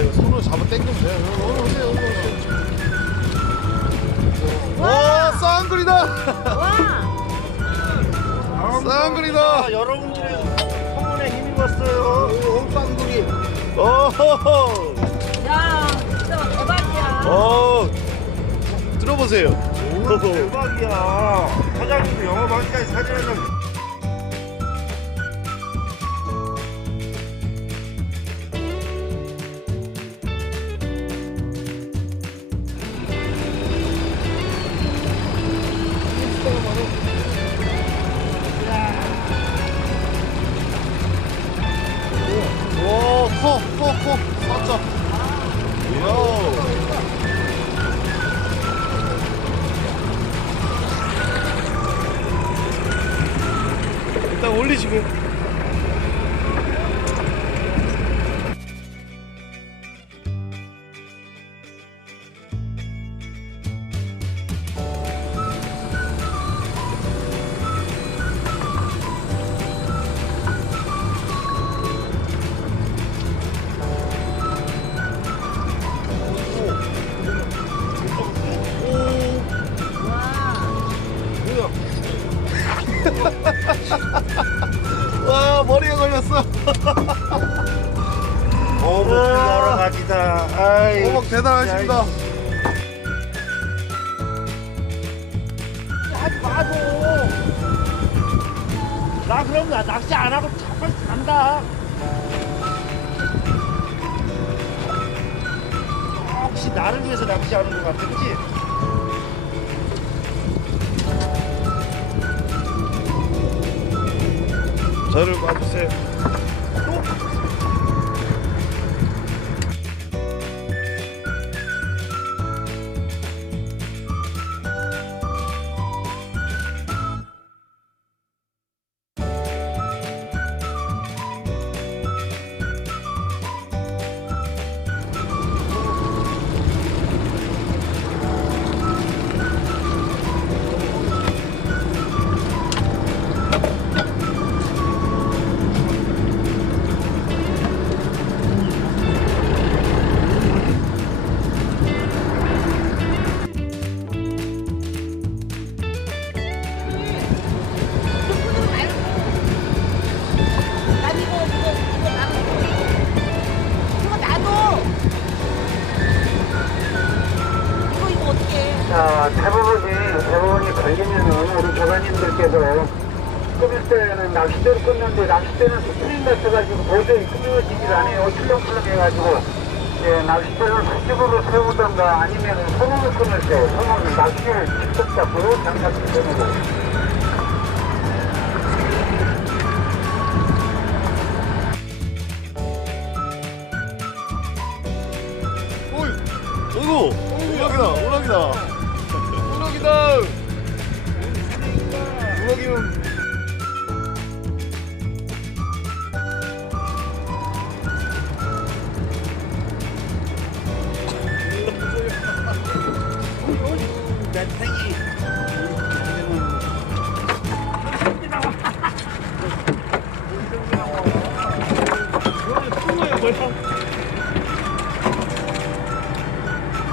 이거 손으로 잡아 당기면 돼. 오세요. 와, 쌍글이다. 와. 쌍글이다. 여러분들의 성원에 힘입었어요. 오, 쌍글이. 오호호. 야, 진짜 대박이야. 들어보세요. 오, 대박이야. 사장님도 영업하기까지 사진을. 오, 커. 맞자. 이야. 일단 올리시고. 와, 머리에 걸렸어. 어묵 여러 가지다. 아이, 어묵 대단하십니다. 하지 마도. 나 그럼 나 낚시 안 하고 자꾸 간다. 혹시 나를 위해서 낚시하는 것 같아, 그치? 저를 봐주세요. 자, 대부분이 걸리면은 우리 교관님들께서 끊을 때는 낚싯대로 끊는데 낚싯대는 스프링 같아가지고 도저히 끊어지질 않아요. 출렁출렁 해가지고 낚싯대를 수직으로 세우던가 아니면 손으로 끊을 때 손으로 낚시를 직접 잡고 장갑을 끊고 어이구, 우럭이다. 우럭이면 멘탱이. 뭐야?